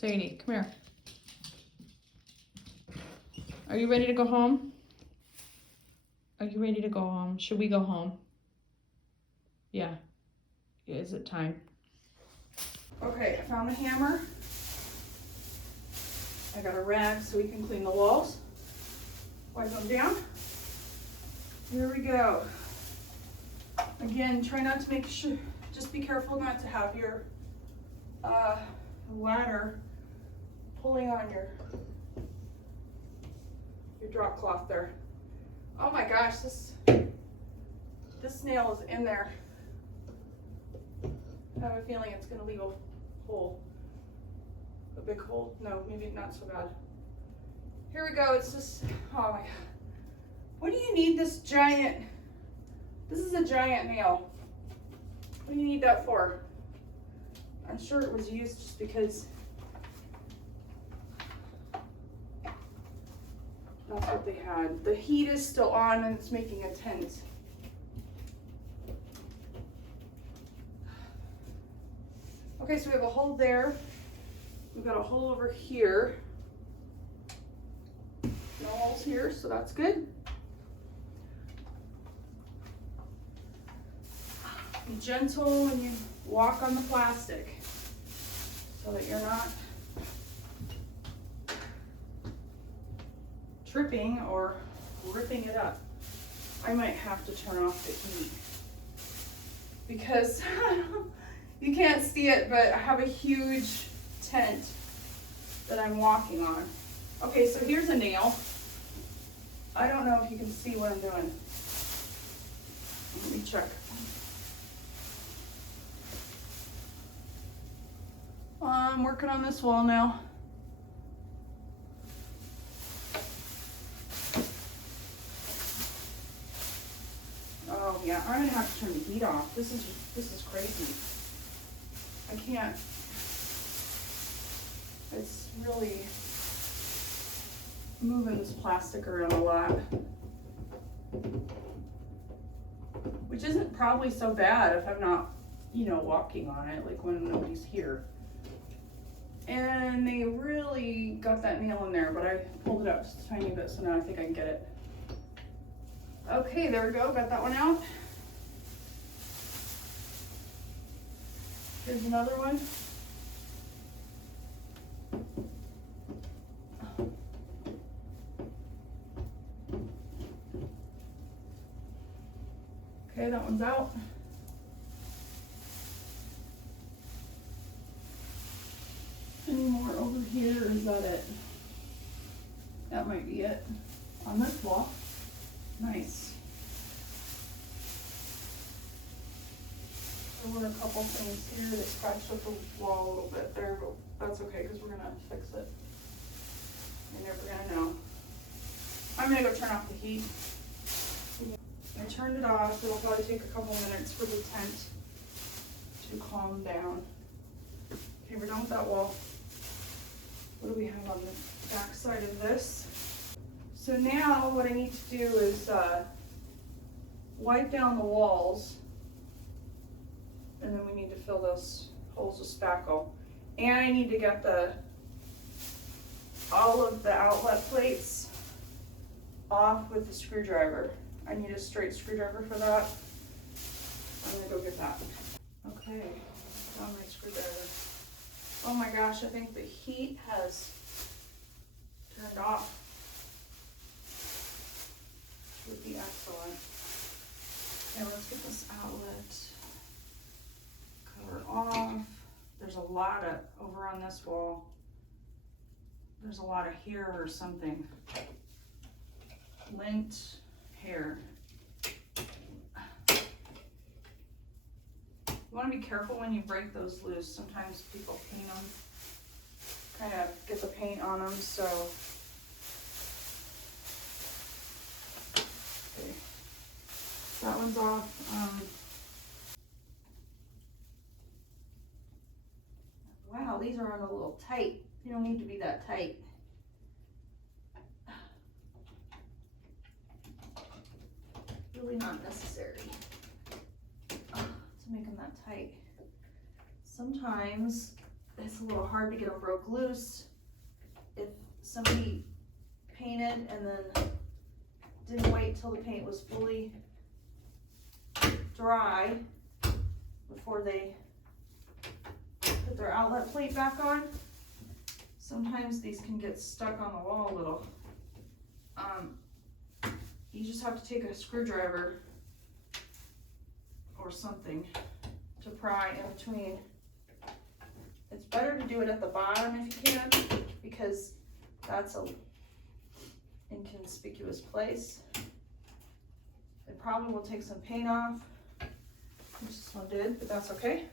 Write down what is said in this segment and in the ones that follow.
Sadie, come here. Are you ready to go home? Are you ready to go home? Should we go home? Yeah. Is it time? Okay, I found the hammer. I got a rag so we can clean the walls. Wipe them down. Here we go. Again, try not to make sure, just be careful not to have your ladder pulling on your drop cloth there. Oh my gosh, this nail is in there. I have a feeling it's gonna leave a hole. A big hole. No, maybe not so bad. Here we go. It's just, oh my God. What do you need this giant, this is a giant nail. What do you need that for? I'm sure it was used just because that's what they had. The heat is still on and it's making a tent. Okay, so we have a hole there. We've got a hole over here. No holes here, so that's good. Be gentle when you walk on the plastic so that you're not tripping or ripping it up. I might have to turn off the heat because you can't see it, but I have a huge tent that I'm walking on. Okay, so here's a nail. I don't know if you can see what I'm doing. Let me check. I'm working on this wall now. Oh yeah, I'm gonna have to turn the heat off. This is crazy. I can't. It's really moving this plastic around a lot, which isn't probably so bad if I'm not, you know, walking on it, like when nobody's here. And they really got that nail in there, but I pulled it out just a tiny bit, so now I think I can get it. Okay, there we go, got that one out. Here's another one. Okay, that one's out. Any more over here, or is that it? That might be it. On this wall. Nice. There were a couple things here that scratched up the wall a little bit there, but that's okay because we're gonna fix it. You're never gonna know. I'm gonna go turn off the heat. I turned it off. It'll probably take a couple minutes for the tent to calm down. Okay, we're done with that wall. What do we have on the back side of this? So now what I need to do is wipe down the walls, and then we need to fill those holes with spackle. And I need to get all of the outlet plates off with the screwdriver. I need a straight screwdriver for that. I'm gonna go get that. Okay, found my screwdriver. Oh my gosh, I think the heat has turned off. Would be excellent. Okay, let's get this outlet cover off. There's a lot of, over on this wall, there's a lot of hair or something. Lint hair. You want to be careful when you break those loose. Sometimes people paint them, kind of get the paint on them, so. Okay. That one's off. Wow, these are on a little tight. They don't need to be that tight. Really not necessary to make them that tight. Sometimes it's a little hard to get them broke loose. If somebody painted and then didn't wait till the paint was fully dry before they put their outlet plate back on, sometimes these can get stuck on the wall a little. You just have to take a screwdriver or something to pry in between. It's better to do it at the bottom if you can, because that's a inconspicuous place. It probably will take some paint off, which this one did, but that's okay.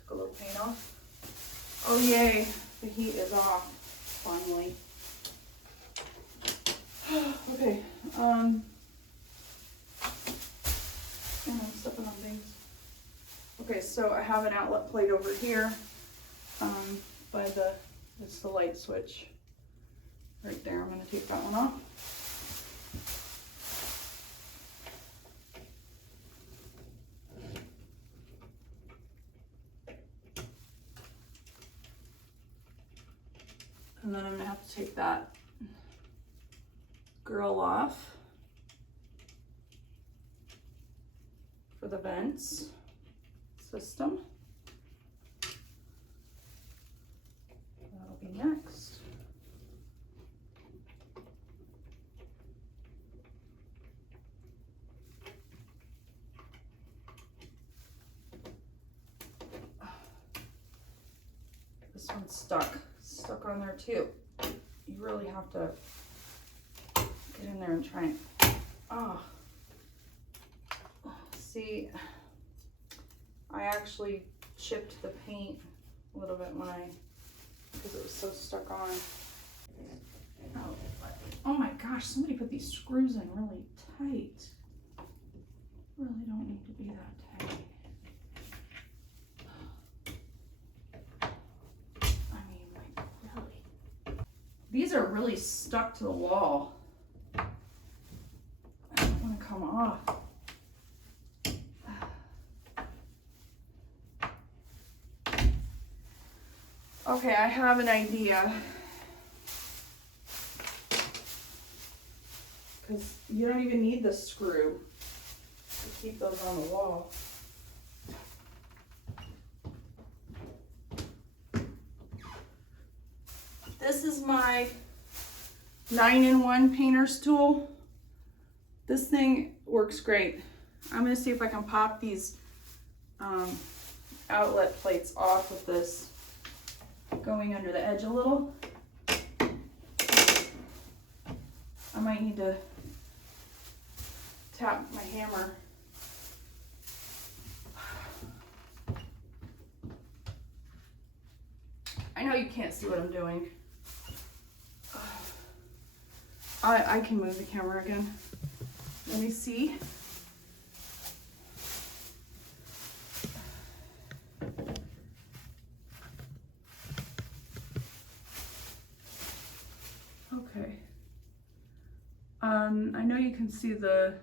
Took a little paint off. Oh yay, the heat is off, finally. Okay, and I'm stepping on things. Okay, so I have an outlet plate over here by it's the light switch right there. I'm going to take that one off. And then I'm going to have to take that grill off for the vents system. That'll be next. This one's stuck on there too. You really have to get in there and try and, see, I actually chipped the paint a little bit because it was so stuck on. Oh my gosh, somebody put these screws in really tight. Really don't need to be that tight. I mean, like, really. These are really stuck to the wall. I don't want to come off. Okay, I have an idea. Because you don't even need the screw to keep those on the wall. This is my 9-in-1 painter's tool. This thing works great. I'm going to see if I can pop these outlet plates off with this going under the edge a little. I might need to tap my hammer. I know you can't see what I'm doing. I can move the camera again. Let me see. Okay. I know you can see the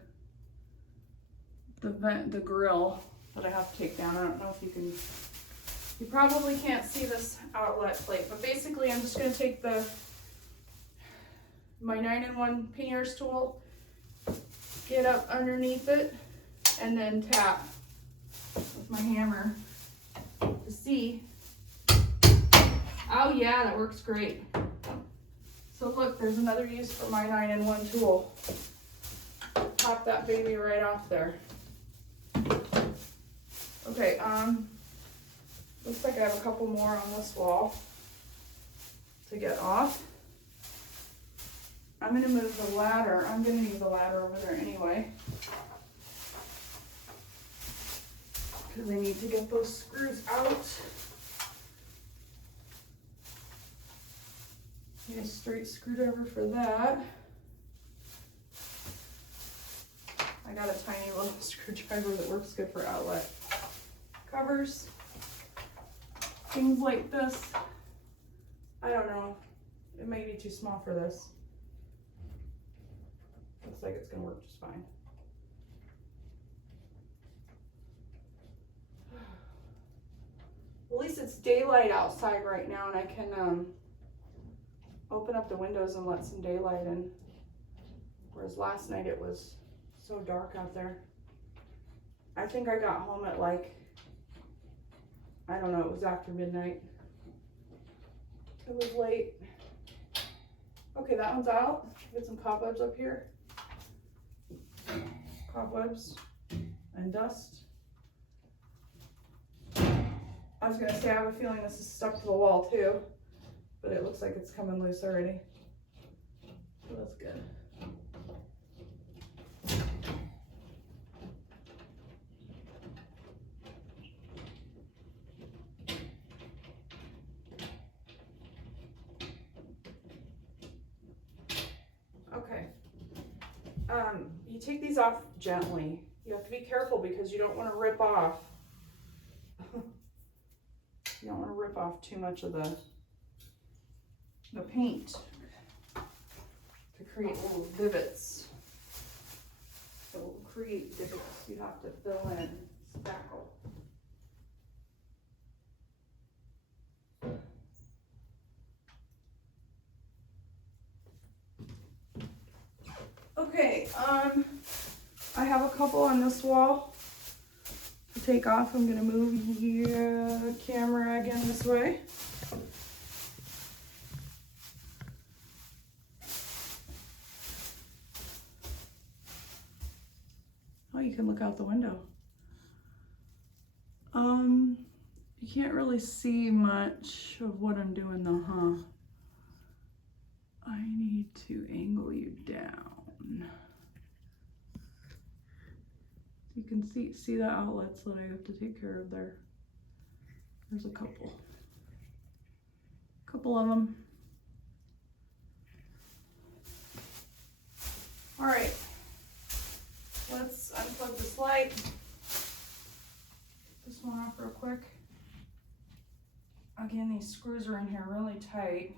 grill that I have to take down. I don't know if you can. You probably can't see this outlet plate, but basically I'm just going to take my 9-in-1 painter's tool, get up underneath it, and then tap with my hammer to see. Oh yeah, that works great. So look, there's another use for my 9-in-1 tool. Pop that baby right off there. Okay, looks like I have a couple more on this wall to get off. I'm going to move the ladder. I'm going to need the ladder over there anyway, because I need to get those screws out. Need a straight screwdriver for that. I got a tiny little screwdriver that works good for outlet covers. Things like this. I don't know. It may be too small for this. Looks like it's going to work just fine. it's daylight outside right now, and I can open up the windows and let some daylight in. Whereas last night it was so dark out there. I think I got home at like, I don't know, it was after midnight. It was late. Okay, that one's out. Get some cobwebs up here. Cobwebs and dust. I was gonna say, I have a feeling this is stuck to the wall too, but it looks like it's coming loose already. So that's good. Okay. You take these off gently. You have to be careful because you don't want to rip off. You don't want to rip off too much of the paint to create little divots. It will create divots you have to fill in, spackle. Okay, I have a couple on this wall to take off. I'm gonna move the camera again this way. Oh, you can look out the window. You can't really see much of what I'm doing though, huh? I need to angle you down. You can see the outlets that I have to take care of there. There's a couple of them. All right, let's unplug this light. This one off real quick. Again, these screws are in here really tight.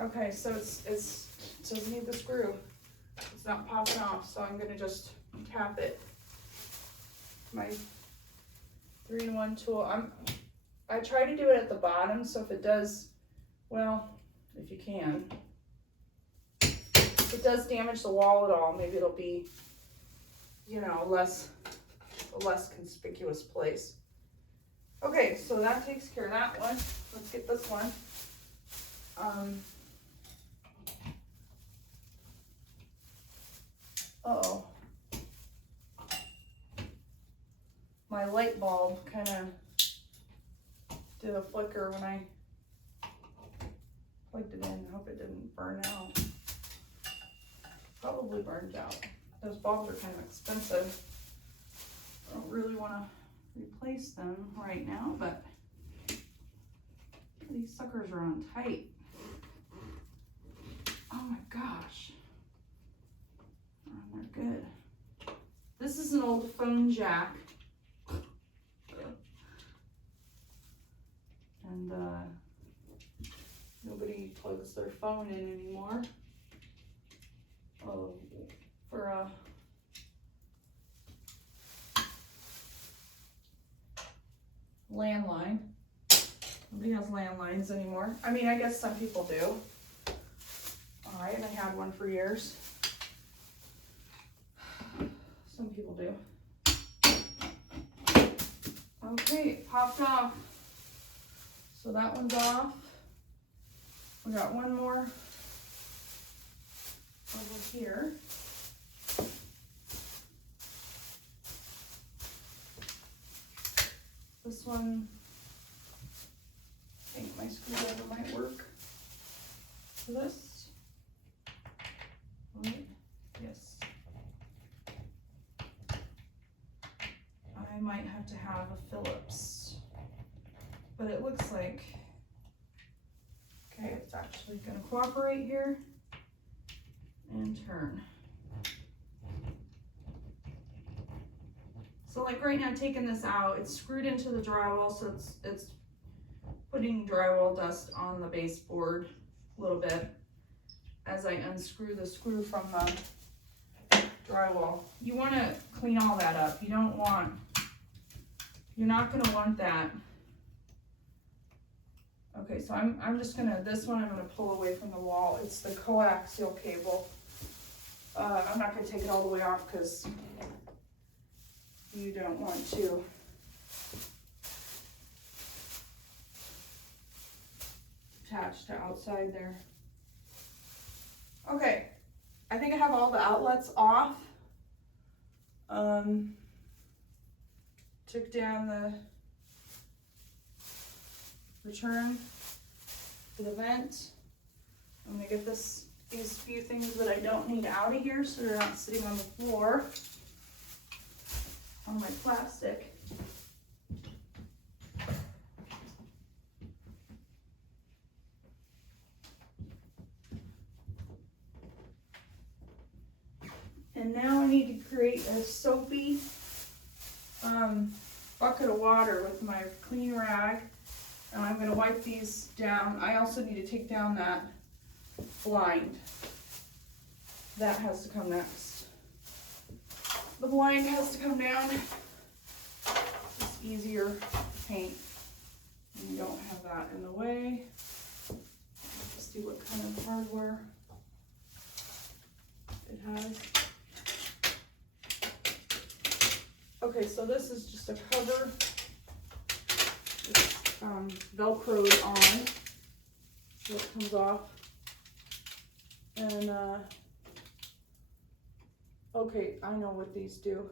Okay, so it doesn't need the screw. It's not popping off, so I'm gonna just tap it. My 3-in-1 tool. I try to do it at the bottom, so if it does, well, if you can. If it does damage the wall at all, maybe it'll be, you know, a less conspicuous place. Okay, so that takes care of that one. Let's get this one. Uh-oh. My light bulb kind of did a flicker when I plugged it in. I hope it didn't burn out. Probably burned out. Those bulbs are kind of expensive. I don't really want to replace them right now, but these suckers are on tight. Oh my gosh. Oh, they're good. This is an old phone jack. And nobody plugs their phone in anymore. Oh, for a landline. Nobody has landlines anymore. I mean, I guess some people do. I haven't had one for years. Some people do. Okay, it popped off. So that one's off. We got one more over here. This one, I think my screwdriver might work for this. Right? Yes. I might have to have a Phillips, but it looks like, okay, it's actually going to cooperate here and turn. So like right now, taking this out, it's screwed into the drywall, so it's putting drywall dust on the baseboard a little bit as I unscrew the screw from the drywall. You want to clean all that up. You're not going to want that. Okay, so I'm just gonna, this one I'm gonna pull away from the wall. It's the coaxial cable. I'm not gonna take it all the way off because you don't want to. Attach to outside there. Okay, I think I have all the outlets off. Took down the return for the vent. I'm gonna get these few things that I don't need out of here so they're not sitting on the floor on my plastic. And now I need to create a soapy bucket of water with my clean rag. And I'm going to wipe these down. I also need to take down that blind. That has to come next. The blind has to come down. It's easier to paint. And you don't have that in the way. Let's see what kind of hardware it has. Okay, so this is just a cover. It's Velcroed on, so it comes off. And okay, I know what these do.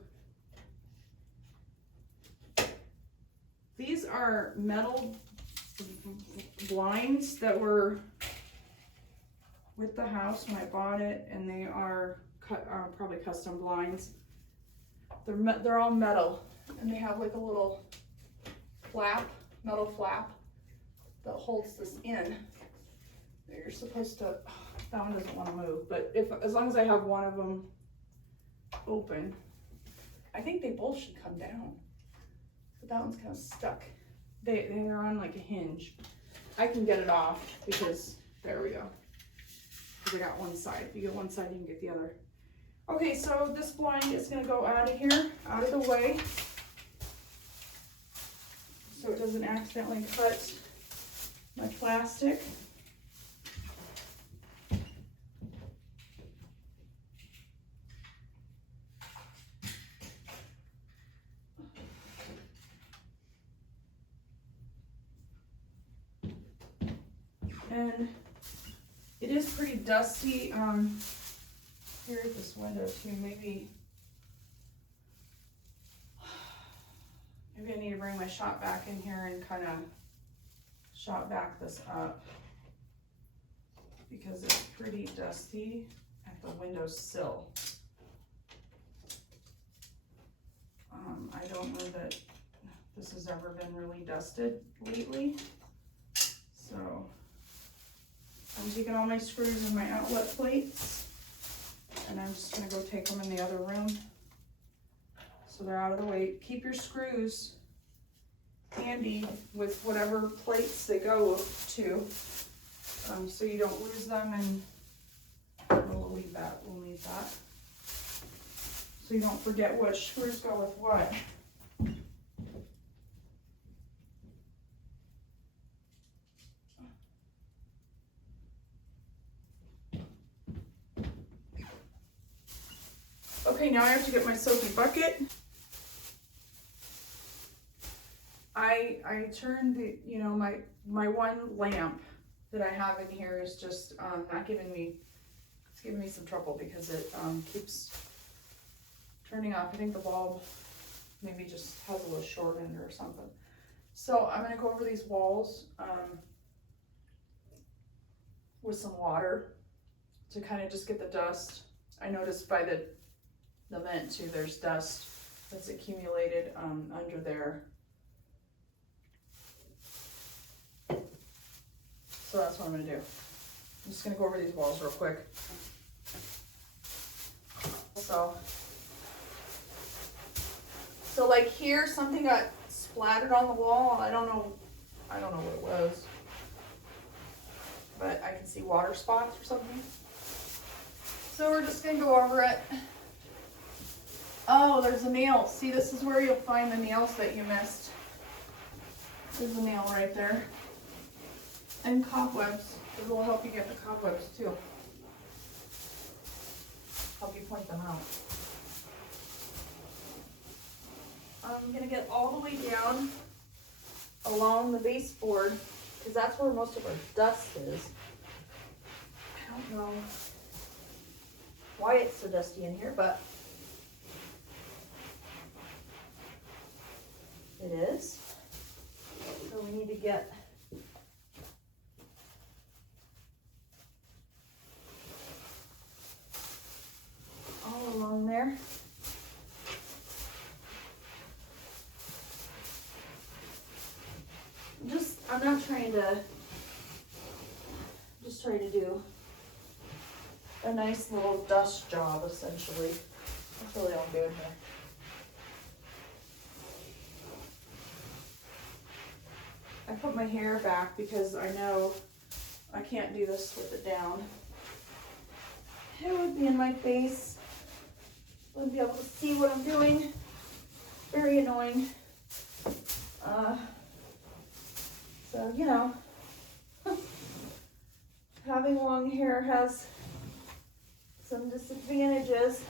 These are metal blinds that were with the house when I bought it, and they are probably custom blinds. They're all metal, and they have like a little flap, metal flap that holds this in. You're supposed to, that one doesn't want to move, but as long as I have one of them open, I think they both should come down. But that one's kind of stuck. They're on like a hinge. I can get it off because, there we go. Because I got one side. If you get one side, you can get the other. Okay, so this blind is going to go out of here, out of the way, so it doesn't accidentally cut my plastic. And it is pretty dusty. Here at this window too, maybe I need to bring my shop vac in here and kind of shop vac this up because it's pretty dusty at the windowsill. I don't know that this has ever been really dusted lately, so I'm taking all my screws and my outlet plates, and I'm just going to go take them in the other room so they're out of the way. Keep your screws handy with whatever plates they go to, so you don't lose them, and we'll leave that. We'll leave that. So you don't forget which screws go with what. Okay, now I have to get my soapy bucket. I turned the, my one lamp that I have in here is just not giving me, it's giving me some trouble because it keeps turning off. I think the bulb maybe just has a little short end or something. So I'm gonna go over these walls with some water to kind of just get the dust. I noticed by the vent too, there's dust that's accumulated under there. So that's what I'm gonna do. I'm just gonna go over these walls real quick. So like here, something got splattered on the wall. I don't know I don't know what it was. But I can see water spots or something. So we're just gonna go over it. Oh, there's a nail. See, this is where you'll find the nails that you missed. There's a nail right there. And cobwebs. It will help you get the cobwebs too. Help you point them out. I'm gonna get all the way down along the baseboard because that's where most of our dust is. I don't know why it's so dusty in here, but it is. So we need to get all along there. I'm not trying to, just trying to do a nice little dust job essentially. That's really all I'm doing here. I put my hair back because I know I can't do this with it down. It would be in my face. Wouldn't be able to see what I'm doing. Very annoying. So, you know, having long hair has some disadvantages.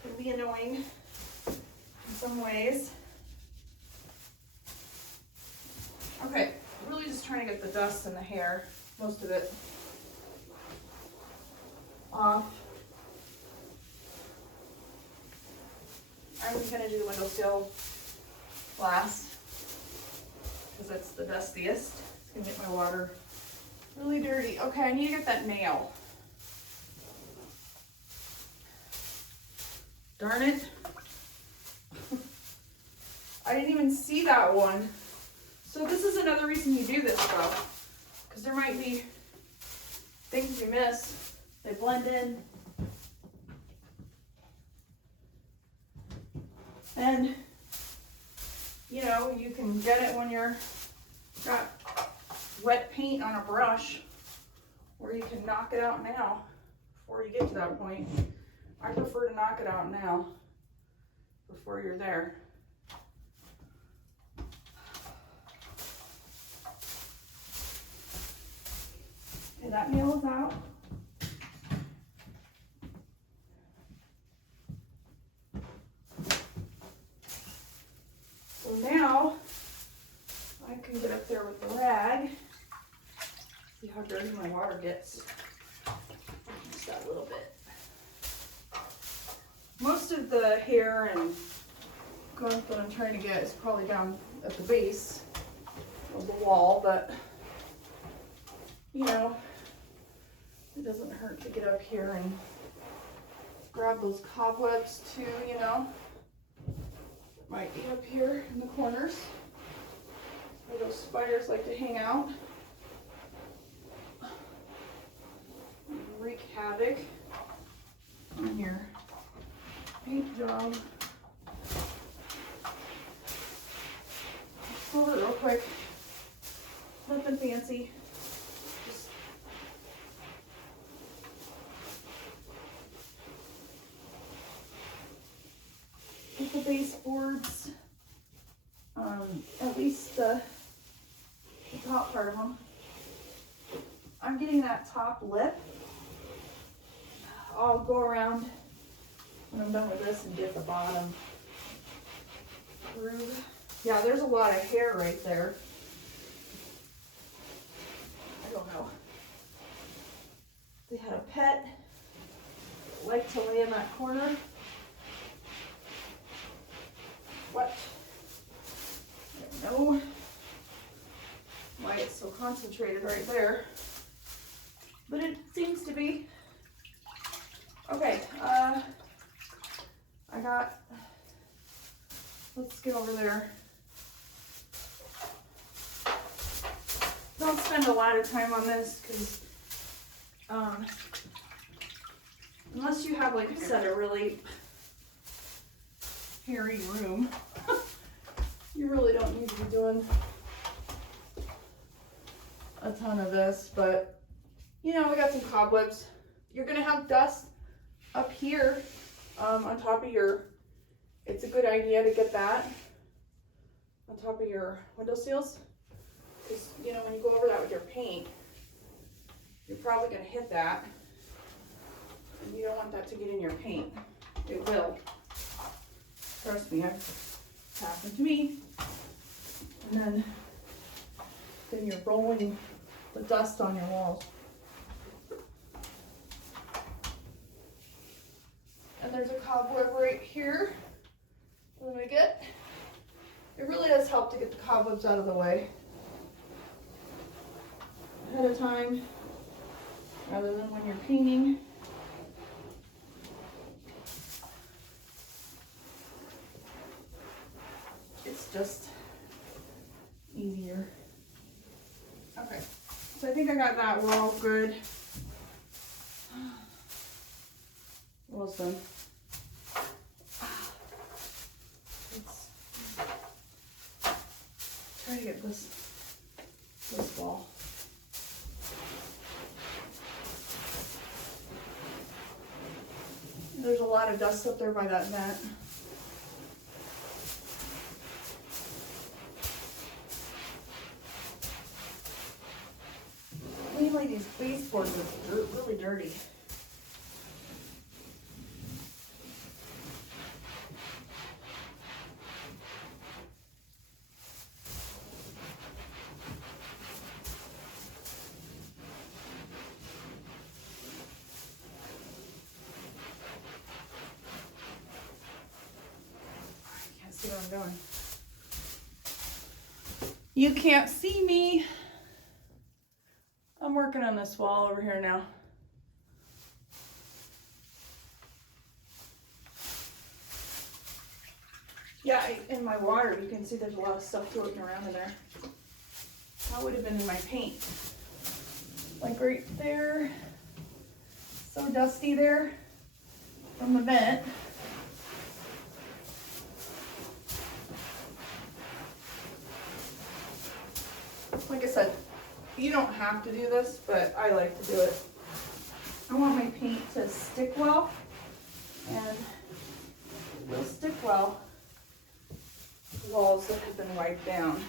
Can be annoying in some ways. Okay, really just trying to get the dust in the hair, most of it off. I'm gonna do the windowsill last because it's the dustiest. It's gonna get my water really dirty. Okay, I need to get that nail. Darn it. I didn't even see that one. So this is another reason you do this stuff, because there might be things you miss. They blend in. And, you know, you can get it when you're got wet paint on a brush, or you can knock it out now before you get to that point. I prefer to knock it out now before you're there. Okay, that nail is out. So now I can get up there with the rag. See how dirty my water gets. Just that little bit. Most of the hair and gunk that I'm trying to get is probably down at the base of the wall, but you know, it doesn't hurt to get up here and grab those cobwebs too, you know. Might be up here in the corners where those spiders like to hang out. Wreak havoc on your paint job. Pull it real quick. Nothing fancy. Just get the baseboards, at least the top part of them. I'm getting that top lip. I'll go around when I'm done with this and get the bottom groove. Yeah, there's a lot of hair right there. I don't know. They had a pet that liked to lay in that corner. What? I don't know why it's so concentrated right there, but it seems to be. Okay, I got, let's get over there. Don't spend a lot of time on this because unless you have, like I said, a really hairy room. You really don't need to be doing a ton of this, but you know, we got some cobwebs. You're gonna have dust up here on top of your, it's a good idea to get that on top of your window seals, because you know, when you go over that with your paint, you're probably gonna hit that, and you don't want that to get in your paint. It will. Trust me, it's happened to me. And then you're rolling the dust on your walls. And there's a cobweb right here. Let me get. It really does help to get the cobwebs out of the way ahead of time, rather than when you're painting. It's just easier. Okay, so I think I got that. We're all good. Almost done. Let's try to get this wall. There's a lot of dust up there by that vent. Mainly these baseboards are really dirty. Where I'm going. You can't see me. I'm working on this wall over here now. Yeah, in my water, you can see there's a lot of stuff floating around in there. That would have been in my paint. Like right there. So dusty there from the vent. Like I said, you don't have to do this, but I like to do it. I want my paint to stick well, and it will stick well to walls that have been wiped down.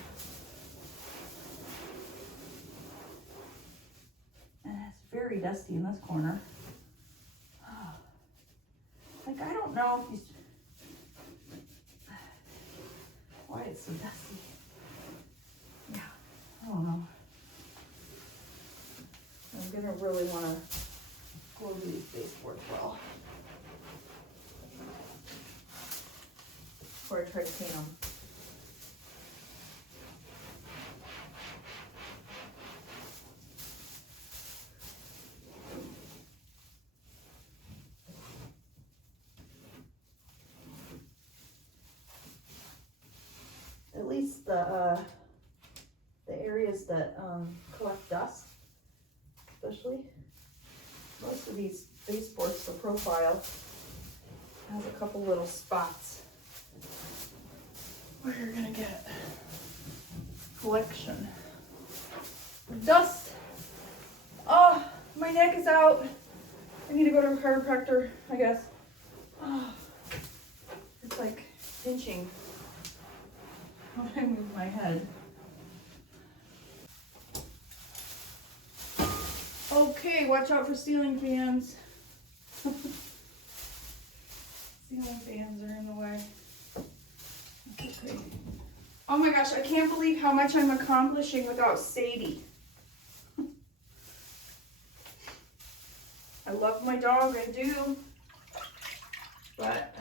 And it's very dusty in this corner. Like, I don't know if why it's so dusty. Yeah. I don't know. I'm gonna really want to glue these baseboards well before I try to paint them. At least the areas that collect dust, especially. Most of these baseboards for profile has a couple little spots where you're gonna get collection of dust. Oh, my neck is out. I need to go to a chiropractor, I guess. Oh, it's like pinching when I move my head. Okay, watch out for ceiling fans. Ceiling fans are in the way. Okay. Oh my gosh, I can't believe how much I'm accomplishing without Sadie. I love my dog, I do. But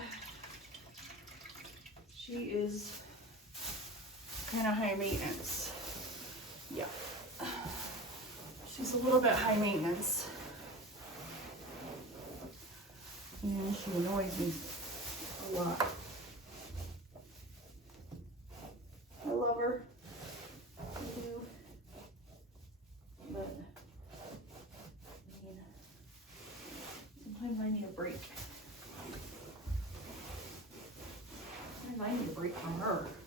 she is kind of high maintenance. Yeah. She's a little bit high maintenance. And she annoys me a lot. I love her. I do. But sometimes I need a break. from her.